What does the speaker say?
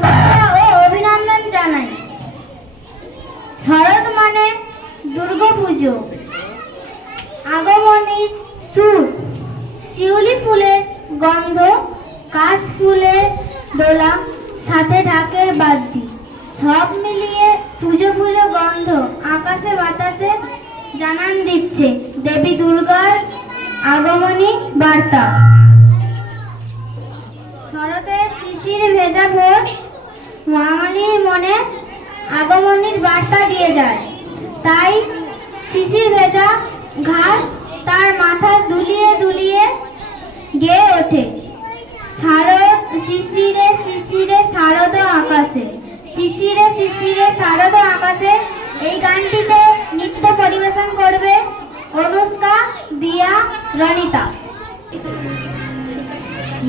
শুভেচ্ছা ও অভিনন্দন জানাই। শরৎ মানে দুর্গাপুজো, আগমনীর সুর, শিউলি ফুলের গন্ধ, কাশ ফুলের দোলা, সাথে ঢাকের বাদ্যি, সব মিলিয়ে পুজো পুজো গন্ধ আকাশে বাতাসে জানান দিচ্ছে দেবী দুর্গার আগমনী বার্তা। শরতের শিশির ভেজা ভোর মহামানীর মনে আগমনীর বার্তা দিয়ে যায়। তাই শিশির ভেজা ঘাস তার মাথা দুলিয়ে দুলিয়ে গেয়ে ওঠে, শারদ শিশিরে শিশিরে শারদ আকাশে, শিশিরে শিশিরে শারদ আকাশে। এই গানটিতে নৃত্য পরিবেশন করবে অনুষ্কা, দিয়া, রনিতা।